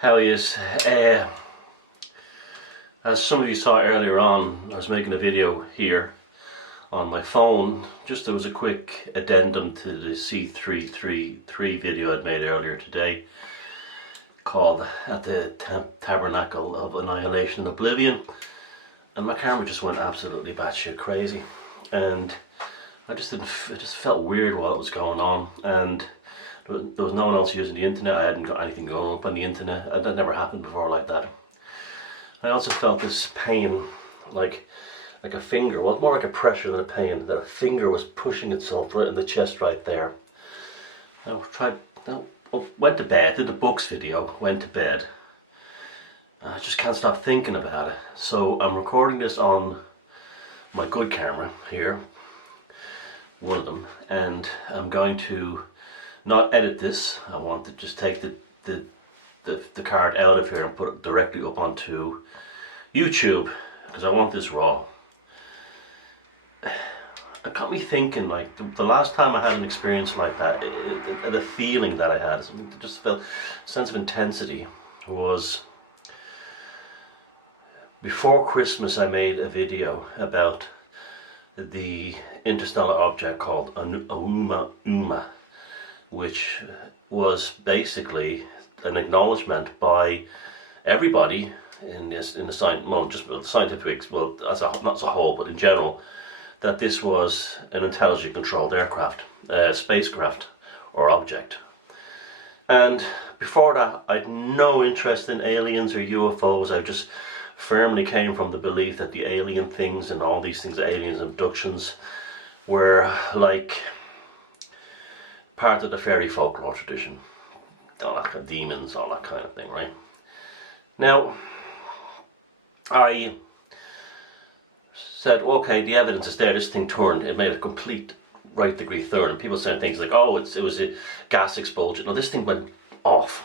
How is as some of you saw earlier on, I was making a video here on my phone. There was a quick addendum to the C333 video I'd made earlier today called At the Tabernacle of Annihilation and Oblivion, and my camera just went absolutely batshit crazy, and it just felt weird while it was going on, and there was no one else using the internet. I hadn't got anything going up on the internet. That never happened before like that. I also felt this pain, like a finger, well, more like a pressure than a pain, that a finger was pushing itself right in the chest right there. Went to bed, did the books video, went to bed. I just can't stop thinking about it. So I'm recording this on my good camera here, one of them, and I'm going to not edit this. I want to just take the card out of here and put it directly up onto YouTube, because I want this raw. It got me thinking, like, the last time I had an experience like that, the feeling that I had, just felt a sense of intensity, was before Christmas. I made a video about the interstellar object called Oumuamua, which was basically an acknowledgement by everybody in the scientific, well, not as a whole, but in general, that this was an intelligently controlled aircraft, spacecraft or object. And before that, I had no interest in aliens or UFOs. I just firmly came from the belief that the alien things and all these things, aliens, abductions, were like part of the fairy folklore tradition, all that kind of demons, all that kind of thing, right? Now, I said, okay, the evidence is there. This thing turned. It made a complete right degree turn, and people saying things like, "Oh, it was a gas explosion." No, this thing went off.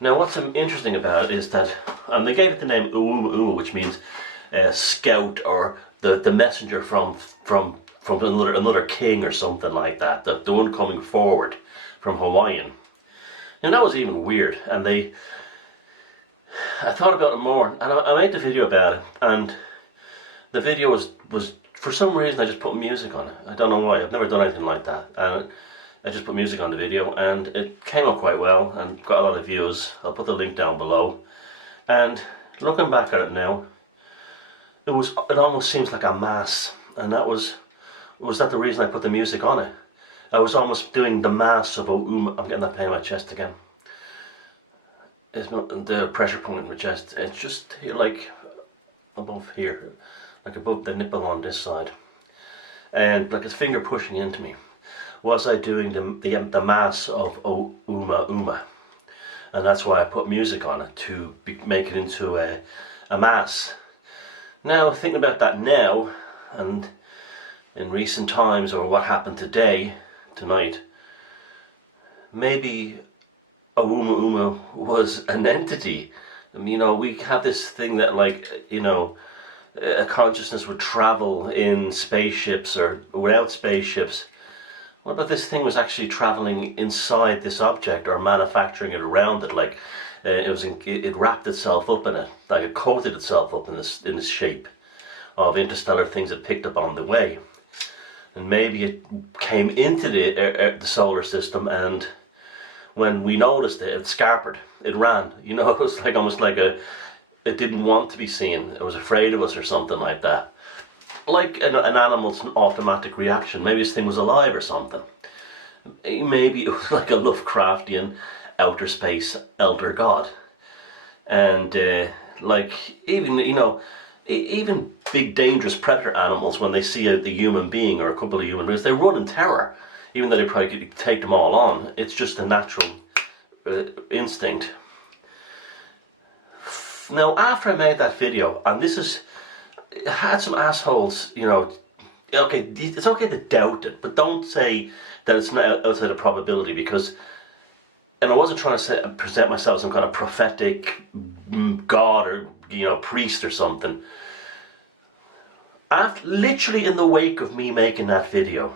Now, what's interesting about it is that, and they gave it the name Oumuamua, which means scout, or the messenger from another king or something like that, the one coming forward from Hawaiian. And that was even weird, and I thought about it more, and I made the video about it, and the video was for some reason I just put music on it. I don't know why. I've never done anything like that, and I just put music on the video, and it came up quite well and got a lot of views. I'll put the link down below. And looking back at it now, it almost seems like a mass, and was that the reason I put the music on it? I was almost doing the mass of I'm getting that pain in my chest again. It's not the pressure point in my chest. It's just here, like above here, like above the nipple on this side, and like his finger pushing into me. Was I doing the mass of Oumuamua? And that's why I put music on it, to make it into a mass. Now, thinking about that now, and in recent times, or what happened tonight, maybe Oumuamua was an entity. You know, we have this thing that, like, you know, a consciousness would travel in spaceships or without spaceships. What about this thing was actually traveling inside this object, or manufacturing it around it, like it wrapped itself up in it, like it coated itself up in this shape of interstellar things it picked up on the way. And maybe it came into the solar system, and when we noticed it, it scarpered, it ran. You know, it was like almost like it didn't want to be seen. It was afraid of us or something like that. Like an animal's automatic reaction. Maybe this thing was alive or something. Maybe it was like a Lovecraftian outer space elder god. And like, even, you know, even big dangerous predator animals, when they see the human being or a couple of human beings, they run in terror, even though they probably could take them all on. It's just a natural instinct. Now, after I made that video, and it had some assholes, you know, okay, it's okay to doubt it, but don't say that it's not outside of probability, because, and I wasn't trying to present myself as some kind of prophetic god or, you know, priest or something. Literally in the wake of me making that video,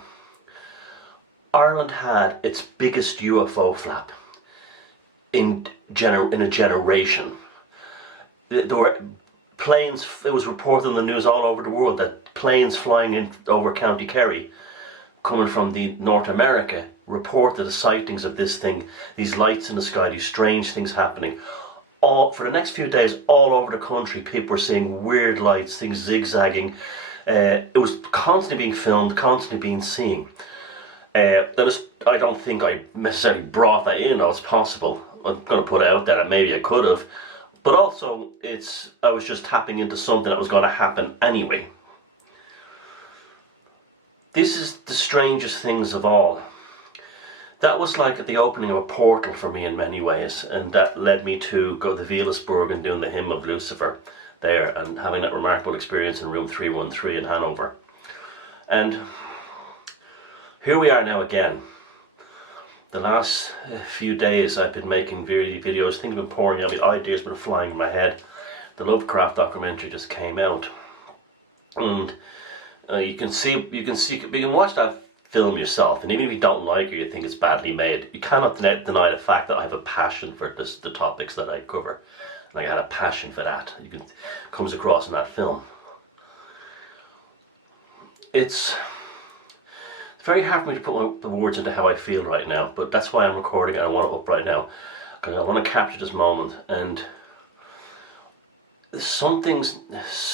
Ireland had its biggest UFO flap. in a generation. There were planes, it was reported in the news all over the world that planes flying in over County Kerry, coming from the North America, reported the sightings of this thing, these lights in the sky, these strange things happening. All for the next few days, all over the country, people were seeing weird lights, things zigzagging. It was constantly being filmed, constantly being seen. I don't think I necessarily brought that in, or it's possible. I'm going to put it out there that maybe I could have. But also, I was just tapping into something that was going to happen anyway. This is the strangest things of all. That was like the opening of a portal for me in many ways, and that led me to go to Wielisburg and doing the Hymn of Lucifer there, and having that remarkable experience in room 313 in Hanover. And here we are now again. The last few days I've been making videos, things have been pouring out, ideas have been flying in my head. The Lovecraft documentary just came out, and you can watch that film yourself, and even if you don't like it, you think it's badly made, you cannot deny the fact that I have a passion for the topics that I cover, and I had a passion for that. Comes across in that film. It's very hard for me to put the words into how I feel right now, but that's why I'm recording it. I want it up right now because I want to capture this moment. And some things,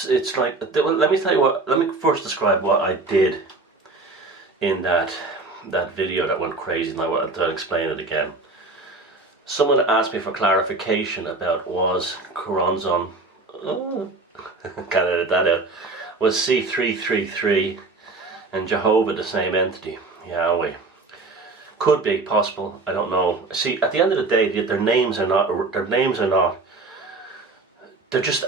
it's like, let me tell you what. Let me first describe what I did in that video that went crazy, and I want to explain it again. Someone asked me for clarification about was Choronzon, can't edit that out, was C333 and Jehovah the same entity? Yahweh. Could be possible, I don't know. See, at the end of the day, their names are not, they're just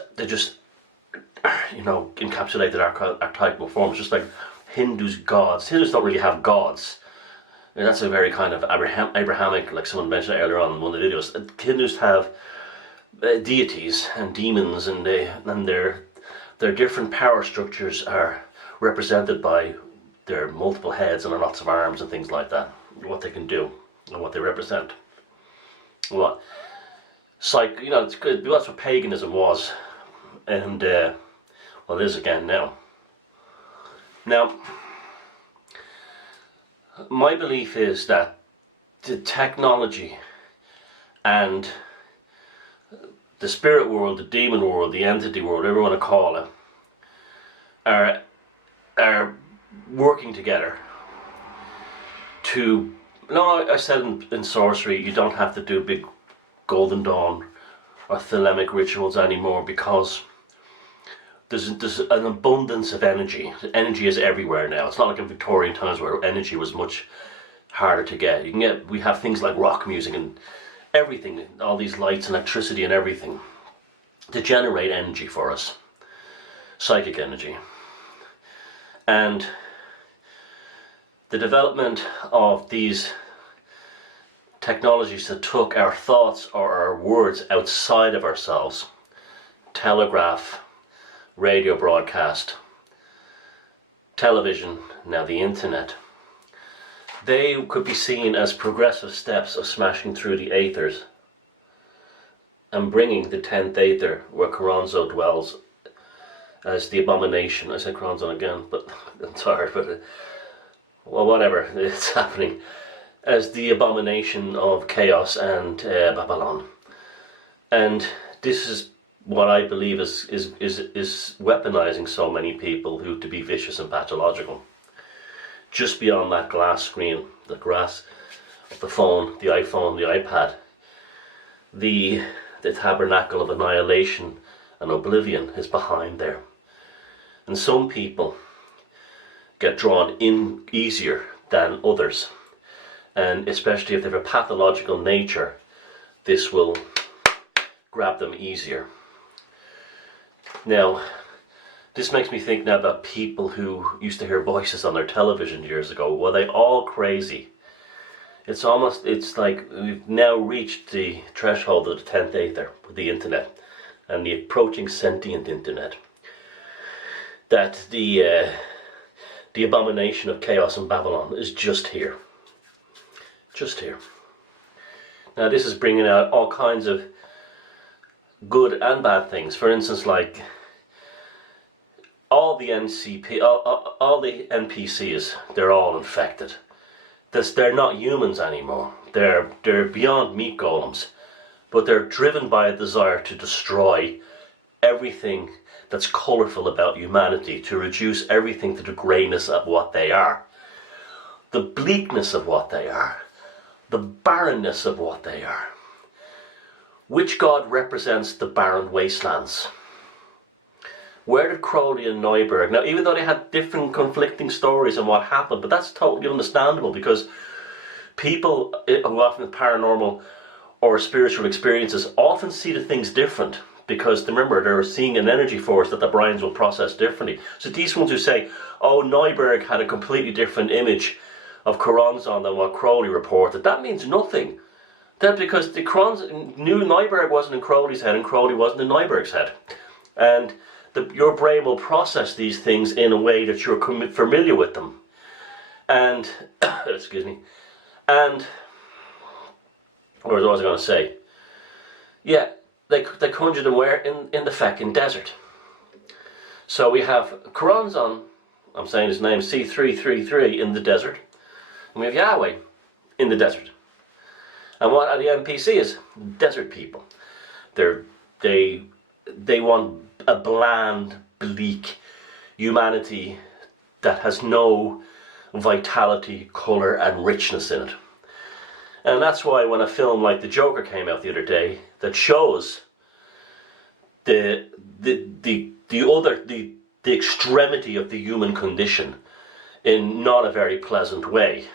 encapsulated archetypal forms, just like Hindus' gods. Hindus don't really have gods. I mean, that's a very kind of Abrahamic, like someone mentioned earlier on in one of the videos. Hindus have deities and demons, and their different power structures are represented by their multiple heads and lots of arms and things like that. What they can do and what they represent. Well, it's good. That's what paganism was, and well, it is again now. Now, my belief is that the technology and the spirit world, the demon world, the entity world, whatever you want to call it, are working together to... No, I said in sorcery, you don't have to do big Golden Dawn or Thelemic rituals anymore, because there's an abundance of energy. Energy is everywhere now. It's not like in Victorian times where energy was much harder to get. We have things like rock music and everything, all these lights, electricity and everything to generate energy for us, psychic energy. And the development of these technologies that took our thoughts or our words outside of ourselves, telegraph, radio broadcast, television, now the internet, they could be seen as progressive steps of smashing through the aethers and bringing the 10th aether, where Choronzo dwells, as the Abomination. I said Choronzo again, but I'm sorry, but well, whatever, it's happening, as the Abomination of chaos and Babalon. And this is what I believe is weaponizing so many people who to be vicious and pathological. Just beyond that glass screen, the glass of the phone, the iPhone, the iPad, the Tabernacle of Annihilation and Oblivion is behind there. And some people get drawn in easier than others. And especially if they have a pathological nature, this will grab them easier. Now, this makes me think now about people who used to hear voices on their television years ago. Were they all crazy? It's like we've now reached the threshold of the 10th aether with the internet and the approaching sentient internet. That the Abomination of chaos and Babylon is just here. Just here. Now this is bringing out all kinds of good and bad things. For instance, like all the NPCs, they're all infected. They're not humans anymore. They're beyond meat golems, but they're driven by a desire to destroy everything that's colourful about humanity, to reduce everything to the greyness of what they are, the bleakness of what they are, the barrenness of what they are. Which god represents the barren wastelands? Where did Crowley and Neuberg, now even though they had different conflicting stories on what happened, but that's totally understandable, because people who often have paranormal or spiritual experiences often see the things different, because remember, they're seeing an energy force that the brains will process differently. So these ones who say, oh, Neuberg had a completely different image of Choronzon than what Crowley reported, that means nothing. That because the knew Neuberg wasn't in Crowley's head and Crowley wasn't in Neuberg's head. And your brain will process these things in a way that you're familiar with them. And, excuse me, and, what was I going to say? Yeah, they conjure them where? In the feckin' desert. So we have Choronzon, I'm saying his name, C333, in the desert. And we have Yahweh in the desert. And what are the NPCs? Desert people. They want a bland, bleak humanity that has no vitality, colour and richness in it. And that's why when a film like The Joker came out the other day that shows the extremity of the human condition in not a very pleasant way,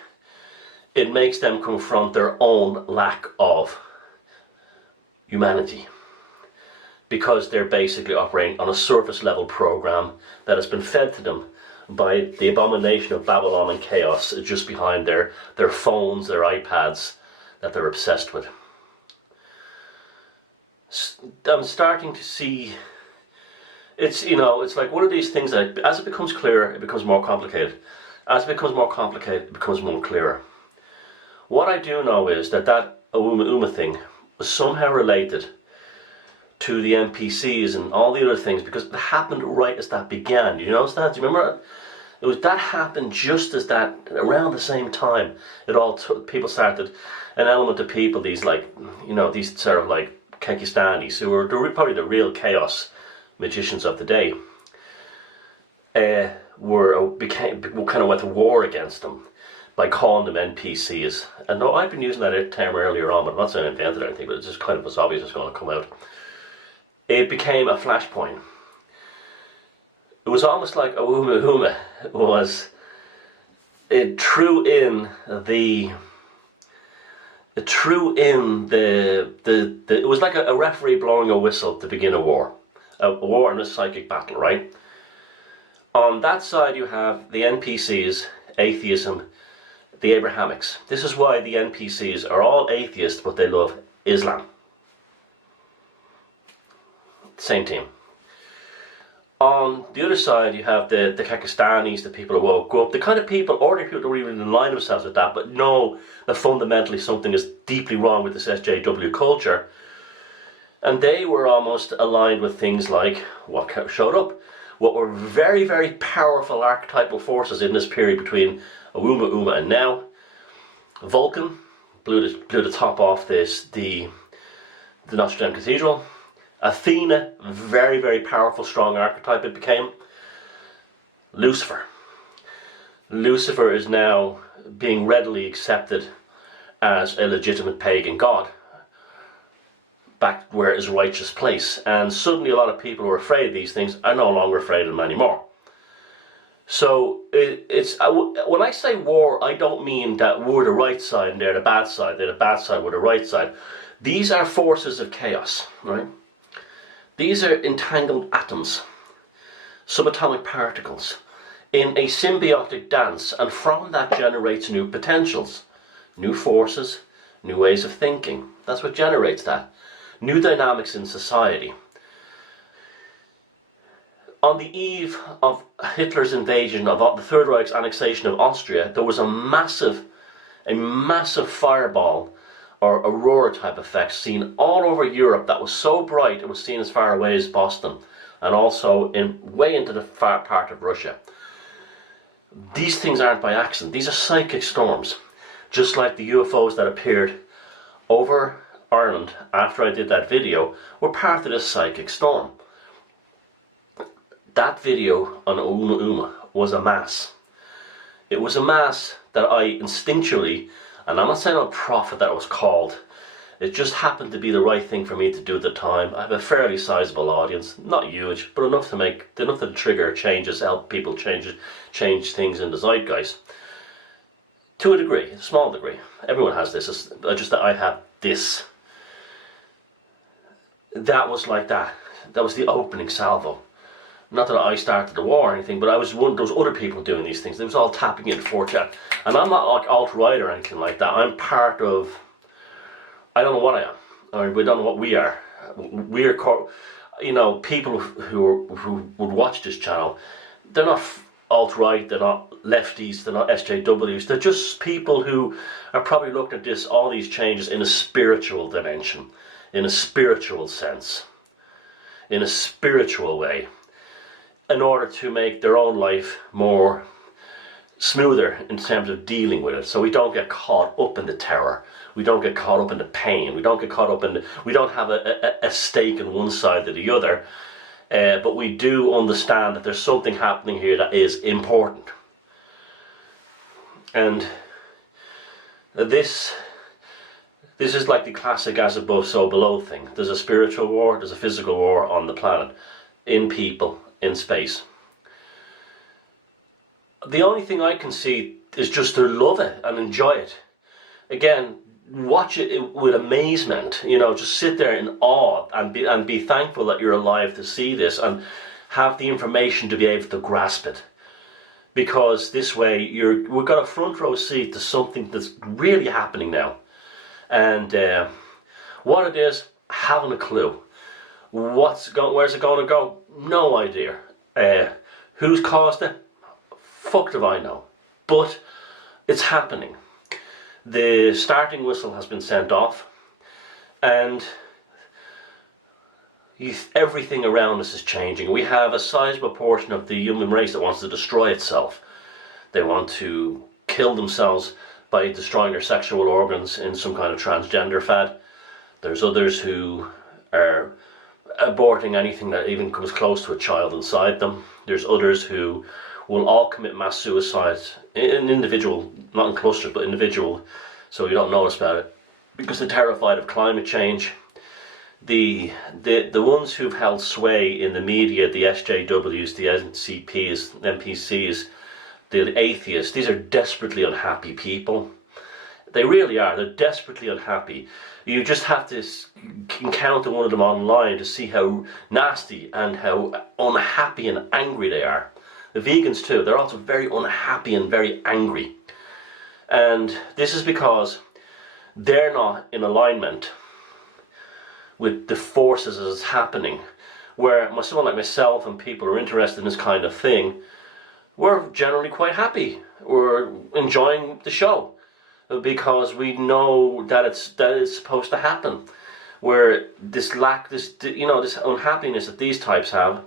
it makes them confront their own lack of humanity, because they're basically operating on a surface level program that has been fed to them by the abomination of Babalon and chaos just behind their phones, their iPads that they're obsessed with. I'm starting to see, it's like one of these things that as it becomes clearer, it becomes more complicated. As it becomes more complicated, it becomes more clearer. What I do know is that Ouma thing was somehow related to the NPCs and all the other things, because it happened right as that began. Do you notice that? Do you remember it? That happened just as that, around the same time. People started, an element of people, these these sort of like Kekistanis, who were probably the real chaos magicians of the day, kind of went to war against them by calling them NPCs. And no, I've been using that term earlier on, but I'm not saying I invented anything, but it just kind of was obvious it's going to come out. It became a flashpoint. It was almost like Ouma was, it threw in it was like a referee blowing a whistle to begin a war and a psychic battle, right? On that side you have the NPCs, atheism, the Abrahamics. This is why the NPCs are all atheists, but they love Islam. Same team. On the other side you have the Kekistanis, the people who woke up, the kind of people, ordinary people don't even align themselves with that, but know that fundamentally something is deeply wrong with this SJW culture. And they were almost aligned with things like what showed up, what were very, very powerful archetypal forces in this period between Ouma and now. Vulcan blew the top off the Notre Dame Cathedral. Athena, very, very powerful, strong archetype it became. Lucifer. Lucifer is now being readily accepted as a legitimate pagan god, back where his righteous place. And suddenly a lot of people who are afraid of these things are no longer afraid of them anymore. So when I say war, I don't mean that we're the right side and they're the bad side, they're the bad side, we're the right side. These are forces of chaos, right? These are entangled atoms, subatomic particles, in a symbiotic dance, and from that generates new potentials, new forces, new ways of thinking. That's what generates that. New dynamics in society. On the eve of Hitler's invasion of the Third Reich's annexation of Austria, there was a massive fireball or aurora type effects seen all over Europe that was so bright it was seen as far away as Boston, and also way into the far part of Russia. These things aren't by accident. These are psychic storms. Just like the UFOs that appeared over Ireland after I did that video were part of this psychic storm. That video on Uma Uma was a mass. It was a mass that I instinctually, and I'm not saying I'm a prophet that it was called, it just happened to be the right thing for me to do at the time. I have a fairly sizable audience, not huge, but enough to trigger changes, help people change things in the zeitgeist. To a degree, a small degree. Everyone has this, it's just that I have this. That was like that. That was the opening salvo. Not that I started the war or anything, but I was one of those other people doing these things. It was all tapping into 4chan. And I'm not like alt-right or anything like that. I'm part of, I don't know what I am, or we don't know what we are. We're, you know, people who would watch this channel, they're not alt-right, they're not lefties, they're not SJWs. They're just people who are probably looking at this, all these changes in a spiritual dimension, in a spiritual sense, in a spiritual way, in order to make their own life more smoother in terms of dealing with it. So we don't get caught up in the terror. We don't get caught up in the pain. We don't get caught up in the, we don't have a stake in one side or the other. But we do understand that there's something happening here that is important. And this is like the classic as above, so below thing. There's a spiritual war, there's a physical war on the planet, in people, in space. The only thing I can see is just to love it and enjoy it. Again, watch it with amazement, you know, just sit there in awe and be thankful that you're alive to see this and have the information to be able to grasp it. Because this way we've got a front row seat to something that's really happening now. And what it is, haven't a clue. Where's it going to go? No idea. Who's caused it? Fuck if I know. But it's happening. The starting whistle has been sent off, and everything around us is changing. We have a sizable portion of the human race that wants to destroy itself. They want to kill themselves by destroying their sexual organs in some kind of transgender fad. There's others who are aborting anything that even comes close to a child inside them. There's others who will all commit mass suicide, in individual, not in clusters, but individual, so you don't notice about it, because they're terrified of climate change. The ones who've held sway in the media, the SJWs, the NCPs, NPCs, the atheists, these are desperately unhappy people. They really are. They're desperately unhappy. You just have to encounter one of them online to see how nasty and how unhappy and angry they are. The vegans too, they're also very unhappy and very angry. And this is because they're not in alignment with the forces as it's happening. Where someone like myself and people who are interested in this kind of thing, we're generally quite happy. We're enjoying the show because we know that it's supposed to happen. Where this unhappiness that these types have,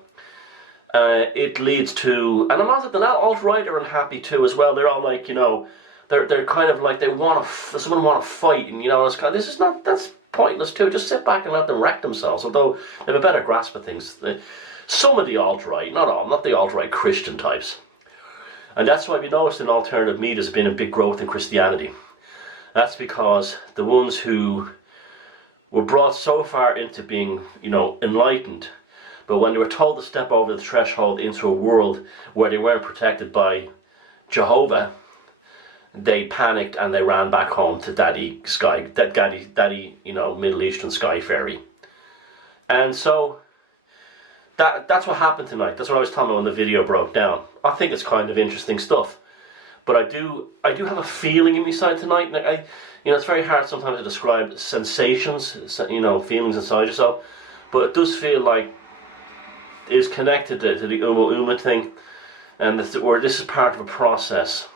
it leads to, and I'm not that the alt-right are unhappy too as well. They're all like, you know, they're kind of like, someone want to fight, and you know, it's kind of, that's pointless too. Just sit back and let them wreck themselves. Although they have a better grasp of things. Some of the alt-right, not all, not the alt-right Christian types. And that's why we noticed in alternative media there's been a big growth in Christianity. That's because the ones who were brought so far into being, you know, enlightened, but when they were told to step over the threshold into a world where they weren't protected by Jehovah, they panicked and they ran back home to daddy, you know, Middle Eastern sky fairy. And so that's what happened tonight. That's what I was talking about when the video broke down. I think it's kind of interesting stuff. But I do have a feeling in my side tonight. You know, it's very hard sometimes to describe sensations, you know, feelings inside yourself. But it does feel like it's connected to the Uma Uma thing, and where this is part of a process.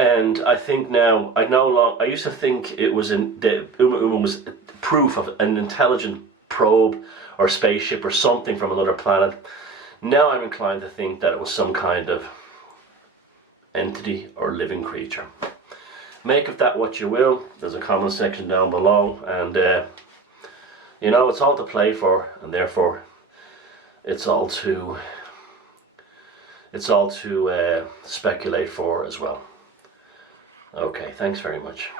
And I think now, I used to think it was the Uma was proof of an intelligent probe or spaceship or something from another planet. Now I'm inclined to think that it was some kind of entity or living creature. Make of that what you will. There's a comment section down below, and you know, it's all to play for, and therefore it's all to speculate for as well. Okay, thanks very much.